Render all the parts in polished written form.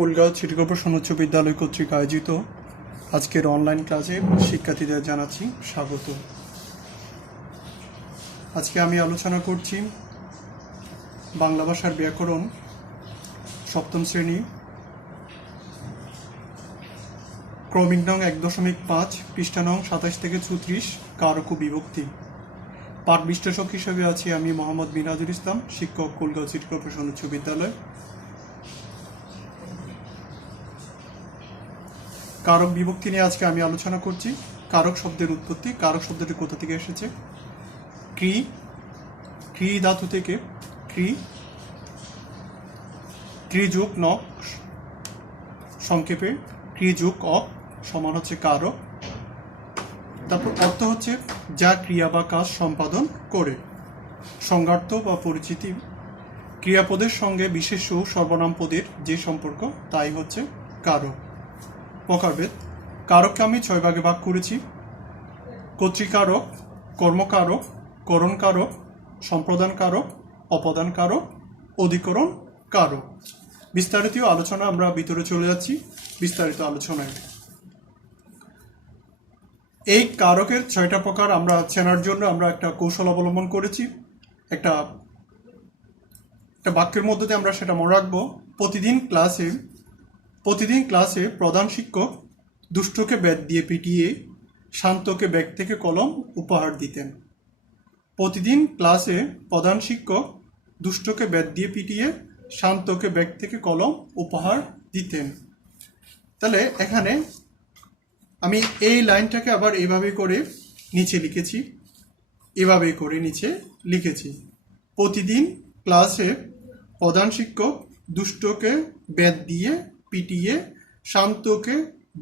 Kolkata city corporation উচ্চ বিদ্যালয় কর্তৃক আয়োজিত আজকের অনলাইন ক্লাসে শিক্ষার্থীদের জানাচ্ছি স্বাগত। আজকে আমি আলোচনা করছি বাংলা ভাষার ব্যাকরণ সপ্তম শ্রেণী ক্রমিক নং 1.5 পৃষ্ঠা নং 27 থেকে 34 কারক ও বিভক্তি। পাঠ বিশ্লেষক হিসেবে আছি আমি মোহাম্মদ মিনাজুল ইসলাম, শিক্ষক, কলকাতা সিটি কর্পোরেশন উচ্চ বিদ্যালয়। কারক বিভক্তি নিয়ে আজকে আমি আলোচনা করছি। কারক শব্দের উৎপত্তি। কারক শব্দটি কোথা থেকে এসেছে? ক্রি, ক্রি ধাতু থেকে। ক্রি যোগ নক, সংক্ষেপে ক্রি যোগ অক সমান হচ্ছে কারক। তারপর অর্থ হচ্ছে যা ক্রিয়া বা কাজ সম্পাদন করে। সংজ্ঞার্থ বা পরিচিতি, ক্রিয়াপদের সঙ্গে বিশেষ্য সর্বনাম পদের যে সম্পর্ক তাই হচ্ছে কারক। প্রকারভেদ, কারককে আমি 6 ভাগে ভাগ করেছি: কর্তৃকারক, কর্মকারক, করণকারক, সম্প্রদান কারক, অপদান কারক, অধিকরণ কারক। বিস্তারিত আলোচনা আমরা ভিতরে চলে যাচ্ছি বিস্তারিত আলোচনায়। এই কারকের 6টা প্রকার আমরা চেনার জন্য আমরা একটা কৌশল অবলম্বন করেছি। একটা বাক্যের মধ্যে দিয়ে আমরা সেটা মনে রাখবো। প্রতিদিন ক্লাসে প্রধান শিক্ষক দুষ্টকে ব্যাট দিয়ে পিটিয়ে শান্তকে ব্যাগ থেকে কলম উপহার দিতেন। প্রতিদিন ক্লাসে প্রধান শিক্ষক দুষ্টকে ব্যাট দিয়ে পিটিয়ে শান্তকে ব্যাগ থেকে কলম উপহার দিতেন। তাহলে এখানে আমি এই লাইনটাকে আবার এভাবে করে নিচে লিখেছি। প্রতিদিন ক্লাসে প্রধান শিক্ষক দুষ্টকে ব্যাট দিয়ে পিটিয়ে শান্তকে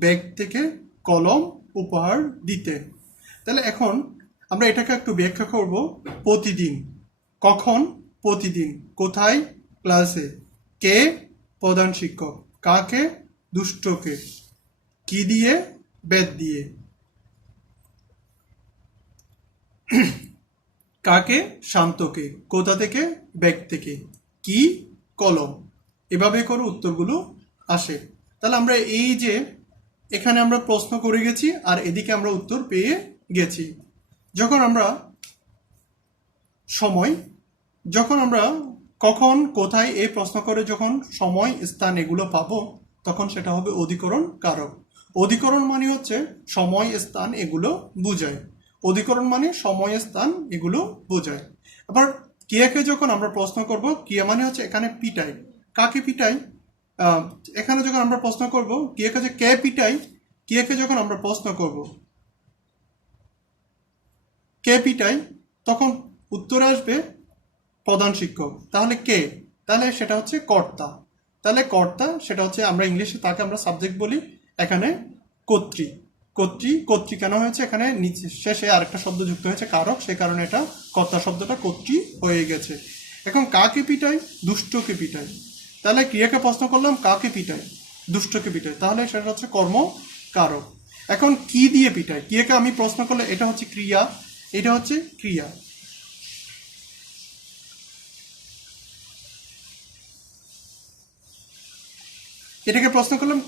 ব্যাগ থেকে কলম উপহার দিতেন। তাহলে এখন আমরা এটাকে একটু ব্যাখ্যা করব। প্রতিদিন, কখন? প্রতিদিন। কোথায়? ক্লাসে। কে? প্রধান শিক্ষক। কাকে? দুষ্টকে। কি দিয়ে? ব্যাট দিয়ে। কাকে? শান্তকে। কোথা থেকে? ব্যাগ থেকে। কি? কলম। এভাবে করে উত্তরগুলো আসে। তাহলে আমরা এই যে এখানে আমরা প্রশ্ন করে গেছি আর এদিকে আমরা উত্তর পেয়ে গেছি। যখন আমরা কখন, কোথায় এই প্রশ্ন করে যখন সময়, স্থান এগুলো পাবো তখন সেটা হবে অধিকরণ কারক। অধিকরণ মানে হচ্ছে সময়, স্থান এগুলো বোঝায়। অধিকরণ মানে সময়, স্থান এগুলো বোঝায়। আবার ক্রিয়াকে যখন আমরা প্রশ্ন করব, ক্রিয়া মানে হচ্ছে এখানে পিটাই। কাকে পিটাই? এখানে যখন আমরা প্রশ্ন করব ক্রিয়াকে যে কে পিটাই, ক্রিয়াকে যখন আমরা প্রশ্ন করব কে পিটাই, তখন উত্তরে আসবে প্রধান শিক্ষক। তাহলে কে? তাহলে সেটা হচ্ছে কর্তা। তাহলে কর্তা সেটা হচ্ছে আমরা ইংলিশে তাকে আমরা সাবজেক্ট বলি। এখানে কর্তৃ কেন হয়েছে? এখানে নিচে শেষে আরেকটা শব্দ যুক্ত হয়েছে কারক, সেই কারণে এটা কর্তা শব্দটা কর্তৃ হয়ে গেছে। এখন কাকে পিটাই? দুষ্টকে পিটাই। তাহলে ক্রিয়াকে প্রশ্ন করলাম কাকে পিটাই? দুষ্টকে পিটাই। তাহলে সেটা হচ্ছে কর্ম কারক। এখন কি দিয়ে পিটাই? ক্রিয়াকে আমি প্রশ্ন করলে এটা হচ্ছে ক্রিয়া, এটা হচ্ছে ক্রিয়া। এটাকে প্রশ্ন করলাম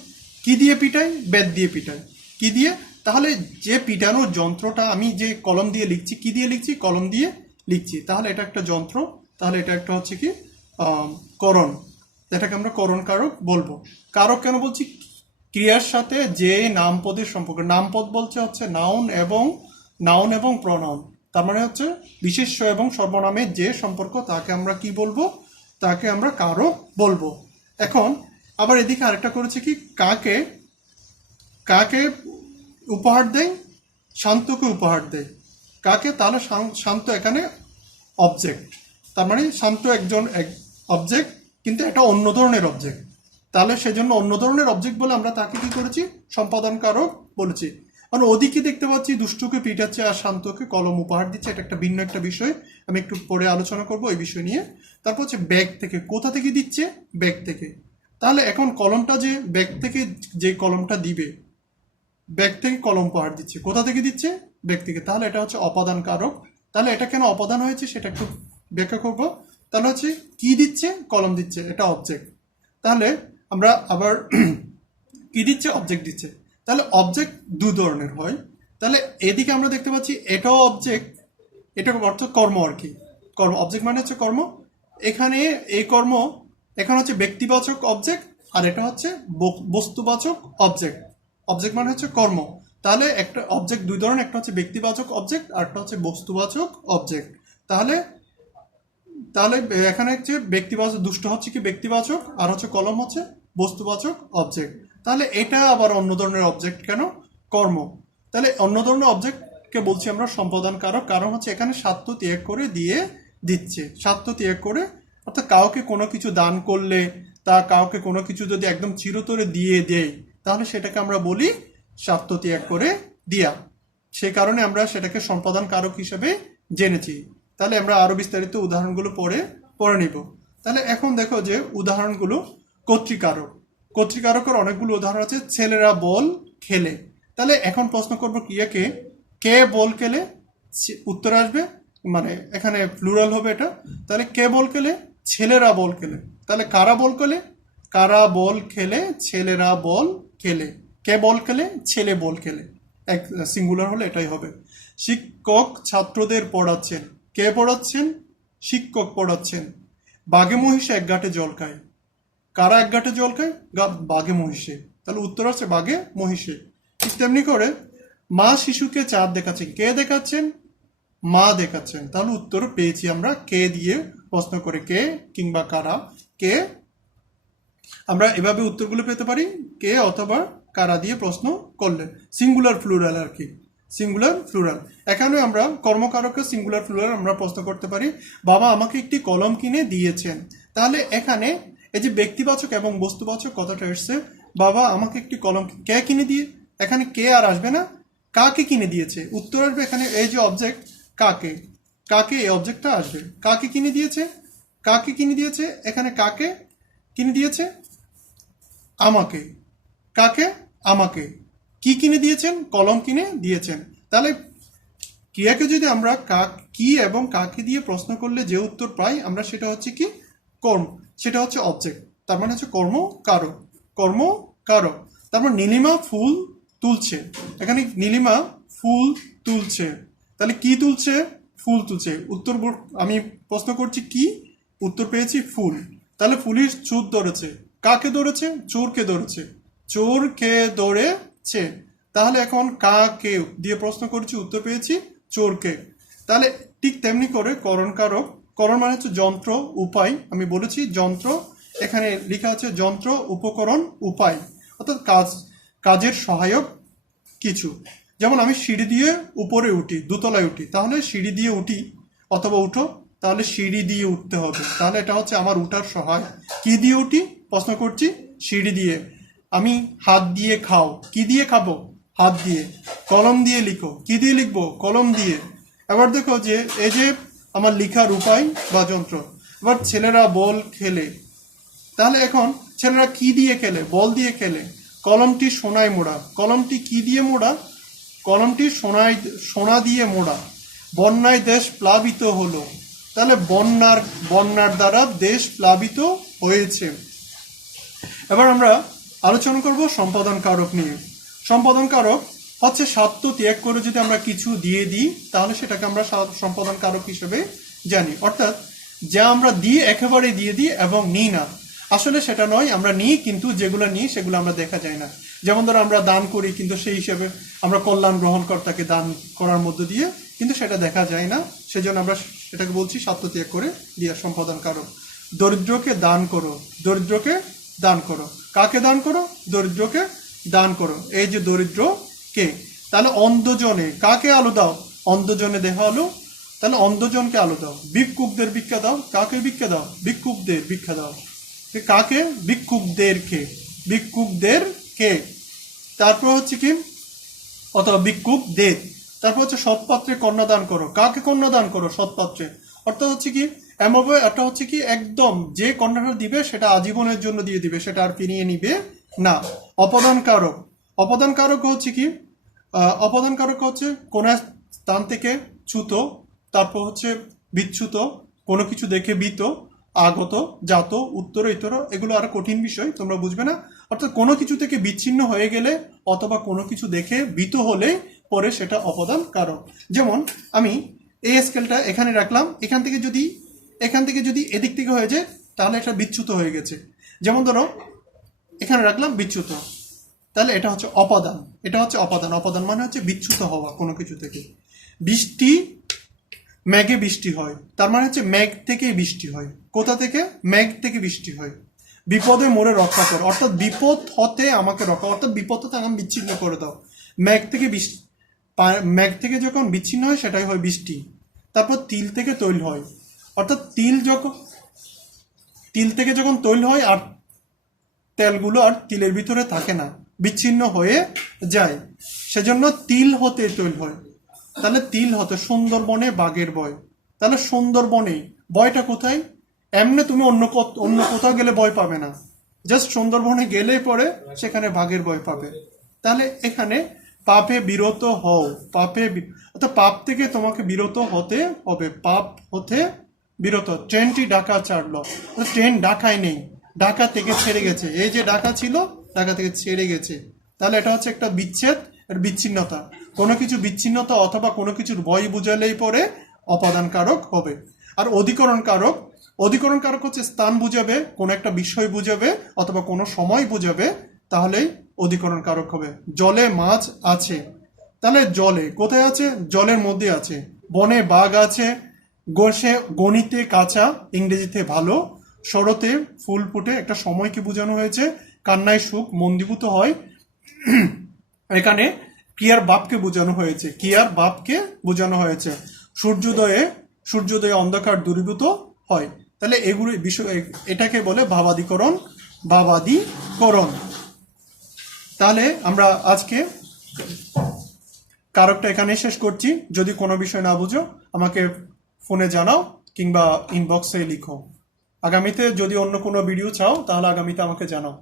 কি দিয়ে পিটাই? ব্যাট দিয়ে পিটাই। কি দিয়ে? তাহলে যে পিটানোর যন্ত্রটা আমি যে কলম দিয়ে লিখছি, কি দিয়ে লিখছি? কলম দিয়ে লিখছি। তাহলে এটা একটা যন্ত্র, তাহলে এটা একটা হচ্ছে কি করণ, যেটাকে আমরা করণ কারক বলবো। কারক কেন বলছি? ক্রিয়ার সাথে যে নামপদের সম্পর্ক। নামপদ বলছে হচ্ছে নাউন এবং প্রনাউন। তার মানে হচ্ছে বিশেষ্য এবং সর্বনামের যে সম্পর্ক তাকে আমরা কি বলবো? তাকে আমরা কারক বলবো। এখন আবার এদিকে আরেকটা করেছে কি, কাকে উপহার দেয়? শান্তকে উপহার দেয়। কাকে? তাহলে শান্ত এখানে অবজেক্ট। তার মানে শান্ত একজন অবজেক্ট, কিন্তু এটা অন্য ধরনের অবজেক্ট। তাহলে সেজন্য অন্য ধরনের অবজেক্ট বলে আমরা তাকে কি করেছি? সম্পাদন কারক বলেছি। কারণ ওদিকে দেখতে পাচ্ছি দুষ্টকে পিটাচ্ছে আর শান্তকে কলম উপহার দিচ্ছে। এটা একটা ভিন্ন একটা বিষয়, আমি একটু পরে আলোচনা করব এই বিষয় নিয়ে। তারপর হচ্ছে ব্যাগ থেকে। কোথা থেকে দিচ্ছে? ব্যাগ থেকে। তাহলে এখন কলমটা যে ব্যাগ থেকে যে কলমটা দিবে, ব্যাগ থেকে কলম উপহার দিচ্ছে। কোথা থেকে দিচ্ছে? ব্যাগ থেকে। তাহলে এটা হচ্ছে অপাদান কারক। তাহলে এটা কেন অপাদান হয়েছে সেটা একটু ব্যাখ্যা করব। তাহলে হচ্ছে কি দিচ্ছে? কলম দিচ্ছে, এটা অবজেক্ট। তাহলে আমরা আবার কি দিচ্ছে, অবজেক্ট দিচ্ছে। তাহলে অবজেক্ট দু ধরনের হয়। তাহলে এদিকে আমরা দেখতে পাচ্ছি এটাও অবজেক্ট, এটা অর্থ কর্ম আর কি। কর্ম, অবজেক্ট মানে হচ্ছে কর্ম। এখানে এই কর্ম, এখানে হচ্ছে ব্যক্তিবাচক অবজেক্ট, আর এটা হচ্ছে বস্তুবাচক অবজেক্ট। অবজেক্ট মানে হচ্ছে কর্ম। তাহলে একটা অবজেক্ট দুই ধরনের, একটা হচ্ছে ব্যক্তিবাচক অবজেক্ট আর একটা হচ্ছে বস্তুবাচক অবজেক্ট। তাহলে তাহলে এখানে হচ্ছে ব্যক্তিবাচক, দুষ্ট হচ্ছে কি ব্যক্তিবাচক, আর হচ্ছে কলম হচ্ছে বস্তুবাচক অবজেক্ট। তাহলে এটা আবার অন্য ধরনের অবজেক্ট কেন, কর্ম। তাহলে অন্য ধরনের অবজেক্টকে বলছি আমরা সম্পাদন কারক, কারণ হচ্ছে এখানে স্বার্থ ত্যাগ করে দিয়ে দিচ্ছে, স্বার্থ ত্যাগ করে। অর্থাৎ কাউকে কোনো কিছু দান করলে, তা কাউকে কোনো কিছু যদি একদম চিরতরে দিয়ে দেয়, তাহলে সেটাকে আমরা বলি স্বার্থ ত্যাগ করে দিয়া। সেই কারণে আমরা সেটাকে সম্পাদন কারক হিসেবে জেনেছি। তাহলে আমরা আরো বিস্তারিত উদাহরণগুলো পড়ে নিব। তাহলে এখন দেখো যে উদাহরণগুলো, কর্তৃকারক। কর্তৃকারকের অনেকগুলো উদাহরণ আছে। ছেলেরা বল খেলে। তাহলে এখন প্রশ্ন করবো ক্রিয়াকে, কে বল খেলে, উত্তর আসবে মানে এখানে প্লুরাল হবে এটা। তাহলে কে বল খেলে, ছেলেরা বল খেলে। তাহলে কারা বল খেলে, কারা বল খেলে, ছেলেরা বল খেলে। কে বল খেলে, ছেলে বল খেলে। এক সিঙ্গুলার হলে এটাই হবে। শিক্ষক ছাত্রদের পড়াচ্ছেন। কে পড়াচ্ছেন, শিক্ষক পড়াচ্ছেন। বাঘে মহিষে এক ঘাটে জল খায়। কারা এক ঘাটে জল খায়, বাঘে মহিষে। তাহলে উত্তর হচ্ছে বাঘে মহিষে। ঠিক তেমনি করে মা শিশুকে চাঁদ দেখাচ্ছেন। কে দেখাচ্ছেন, মা দেখাচ্ছেন। তাহলে উত্তর পেয়েছি আমরা কে দিয়ে প্রশ্ন করে, কে কিংবা কারা। কে, আমরা এভাবে উত্তরগুলো পেতে পারি কে অথবা কারা দিয়ে প্রশ্ন করলে। সিঙ্গুলার প্লুরাল আর কি, সিঙ্গুলার প্লুরাল। এখানে আমরা কর্মকারকে সিঙ্গুলার প্লুরাল আমরা প্রশ্ন করতে পারি, বাবা আমাকে একটি কলম কিনে দিয়েছেন। তাহলে এখানে এই যে ব্যক্তিবাচক এবং বস্তুবাচক কথাটা এসছে, বাবা আমাকে একটি কলম, কে কিনে দিয়ে, এখানে কে আর আসবে না, কাকে কিনে দিয়েছে। উত্তর আসবে এখানে এই যে অবজেক্ট কাকে, কাকে এই অবজেক্টটা আসবে। কাকে কিনে দিয়েছে, কাকে কিনে দিয়েছে, এখানে কাকে কিনে দিয়েছে, আমাকে। কাকে, আমাকে। কি কিনে দিয়েছেন, কলম কিনে দিয়েছেন। তাহলে ক্রিয়াকে যদি আমরা কি এবং কাকে দিয়ে প্রশ্ন করলে যে উত্তর পাই আমরা, সেটা হচ্ছে কি কর্ম, সেটা হচ্ছে অবজেক্ট। তার মানে হচ্ছে কর্ম কারক, কর্ম কারক। তারপর নীলিমা ফুল তুলছে। এখানে নীলিমা ফুল তুলছে। তাহলে কি তুলছে, ফুল তুলছে। উত্তর আমি প্রশ্ন করছি কি, উত্তর পেয়েছি ফুল। তাহলে পুলিশ চোর ধরেছে। কাকে ধরেছে, চোরকে ধরেছে। চোরকে ধরেছে। তাহলে এখন কাকে দিয়ে প্রশ্ন করছি, উত্তর পেয়েছি চোরকে। তাহলে ঠিক তেমনি করে করণ কারক। করণ মানে হচ্ছে যন্ত্র, উপায়। আমি বলেছি যন্ত্র, এখানে লেখা আছে যন্ত্র, উপকরণ, উপায়। অর্থাৎ কাজের সহায়ক কিছু। যেমন আমি সিঁড়ি দিয়ে উপরে উঠি, দোতলায় উঠি। তাহলে সিঁড়ি দিয়ে উঠি অথবা উঠো, তাহলে সিঁড়ি দিয়ে উঠতে হবে। তাহলে এটা হচ্ছে আমার উঠার সহায়। কি দিয়ে উঠি, প্রশ্ন করছি সিঁড়ি দিয়ে। আমি হাত দিয়ে খাও, কি দিয়ে খাবো, হাত দিয়ে। কলম দিয়ে লিখো, কি দিয়ে লিখবো, কলম দিয়ে। এবার দেখো যে এই যে আমার লিখার উপায় বা যন্ত্র। এবার ছেলেরা বল খেলে। তাহলে এখন ছেলেরা কি দিয়ে খেলে, বল দিয়ে খেলে। কলমটি সোনায় মোড়া। কলমটি কি দিয়ে মোড়া, কলমটি সোনা দিয়ে মোড়া। বন্যায় দেশ প্লাবিত হলো। তাহলে বন্যার দ্বারা দেশ প্লাবিত হয়েছে। এবার আমরা আলোচনা করব সম্পাদন কারক নিয়ে। সম্পাদন কারক হচ্ছে স্বার্থ ত্যাগ করে যদি আমরা কিছু দিয়ে দিই, তাহলে সেটাকে আমরা সম্পাদন কারক হিসেবে জানি। অর্থাৎ যা আমরা দিয়ে একেবারে দিয়ে দিই এবং নিই না, আসলে সেটা নয়। আমরা নিই, কিন্তু যেগুলো নিই সেগুলো আমরা দেখা যায় না। যেমন ধরো আমরা দান করি, কিন্তু সেই হিসেবে আমরা কল্যাণ গ্রহণকর্তাকে দান করার মধ্য দিয়ে, কিন্তু সেটা দেখা যায় না। সেজন্য আমরা সেটাকে বলছি স্বার্থ ত্যাগ করে দিয়া সম্পাদন কারক। দরিদ্রকে দান করো, দরিদ্রকে দান করো। কাকে দান করো, দরিদ্রকে দান করো। এই যে দরিদ্র কে, তাহলে অন্ধজনে, কাকে আলো দাও, অন্ধজনে দেহ আলো। তাহলে অন্ধজনকে আলো দাও। ভিক্ষুকদের ভিক্ষা দাও। কাকে ভিক্ষা দাও, ভিক্ষুকদের ভিক্ষা দাও। কাকে, ভিক্ষুকদেরকে, ভিক্ষুকদেরকে। তারপর হচ্ছে কি, অথবা ভিক্ষুকদের। তারপর হচ্ছে সৎপাত্রে কন্যাদান করো। কাকে কন্যাদান করো, সৎপাত্রে। অর্থাৎ হচ্ছে কি, এমভাবে একটা হচ্ছে কি একদম যে কন্যাটা দিবে সেটা আজীবনের জন্য দিয়ে দিবে, সেটা আর ফিরিয়ে নিবে না। অপদান কারক। অপদান কারক হচ্ছে কি, অপদান কারক হচ্ছে কোন স্থান থেকে চ্যুত, তারপর হচ্ছে বিচ্যুত, কোনো কিছু দেখে ভীত, আগত, জাত, উত্তর, ইতর, এগুলো আরো কঠিন বিষয়, তোমরা বুঝবে না। অর্থাৎ কোনো কিছু থেকে বিচ্ছিন্ন হয়ে গেলে অথবা কোনো কিছু দেখে ভীত হলে পরে সেটা অপদান কারক। যেমন আমি এই স্কেলটা এখানে রাখলাম, এখান থেকে যদি এদিক থেকে হয়ে যায় তাহলে এটা বিচ্যুত হয়ে গেছে। যেমন ধরো এখানে রাখলাম বিচ্যুত, তাহলে এটা হচ্ছে অপাদান। অপাদান মানে হচ্ছে বিচ্যুত হওয়া কোনো কিছু থেকে। বৃষ্টি, মেঘে বৃষ্টি হয়, তার মানে হচ্ছে মেঘ থেকেই বৃষ্টি হয়। কোথা থেকে? মেঘ থেকে বৃষ্টি হয়। বিপদে মোরে রক্ষা করো, অর্থাৎ বিপদ হতে আমাকে রক্ষা, অর্থাৎ বিপদ হতে আমাকে বিচ্ছিন্ন করে দাও। মেঘ থেকে যখন বিচ্ছিন্ন হয় সেটাই হয় বৃষ্টি। তারপর তিল থেকে তৈল হয়, অর্থাৎ তিল থেকে যখন তৈল হয় আর তেলগুলো আর তিলের ভিতরে থাকে না, বিচ্ছিন্ন হয়ে যায়, সেজন্য তিল হতে তৈল হয়। তাহলে তিল হতে সুন্দরবনে বাঘের ভয়, তাহলে সুন্দরবনে ভয়টা কোথায়? এমনি তুমি অন্য কোথাও গেলে ভয় পাবে না, জাস্ট সুন্দরবনে গেলে পরে সেখানে বাঘের ভয় পাবে। তাহলে এখানে পাপে বিরত হও, অর্থাৎ পাপ থেকে তোমাকে বিরত হতে হবে, পাপ হতে বিরত। ট্রেনটি ঢাকা ছাড়লো, ট্রেন ঢাকায় নেই, ঢাকা থেকে ছেড়ে গেছে। এই যে ঢাকা ছিল, ঢাকা থেকে ছেড়ে গেছে, তাহলে এটা হচ্ছে একটা বিচ্ছেদ আর বিচ্ছিন্নতা। কোনো কিছু বিচ্ছিন্নতা অথবা কোনো কিছুর ভয় বুঝালেই পরে অপাদান কারক হবে। আর অধিকরণ কারক হচ্ছে স্থান বুঝাবে, কোনো একটা বিষয় বুঝাবে অথবা কোনো সময় বুঝাবে, তাহলেই অধিকরণ কারক হবে। জলে মাছ আছে, তাহলে জলে কোথায় আছে? জলের মধ্যে আছে। বনে বাঘ আছে, গণিতে কাঁচা, ইংরেজিতে ভালো, শরতে ফুল ফুটে, একটা সময়কে বোঝানো হয়েছে। কান্নায় সুখ মন্দীভূত হয়, এখানে ক্রিয়ার বাপকে বোঝানো হয়েছে। সূর্যোদয়ে অন্ধকার দূরীভূত হয়। তাহলে এগুলো বিষয়, এটাকে বলে ভাবাদিকরণ। তাহলে আমরা আজকে কারকটা এখানে শেষ করছি। যদি কোনো বিষয় না বুঝো আমাকে ফোনে জানাও কিংবা ইনবক্সে লিখো। আগামীতে যদি অন্য কোনো ভিডিও চাও তাহলে আগামীতে আমাকে জানাও।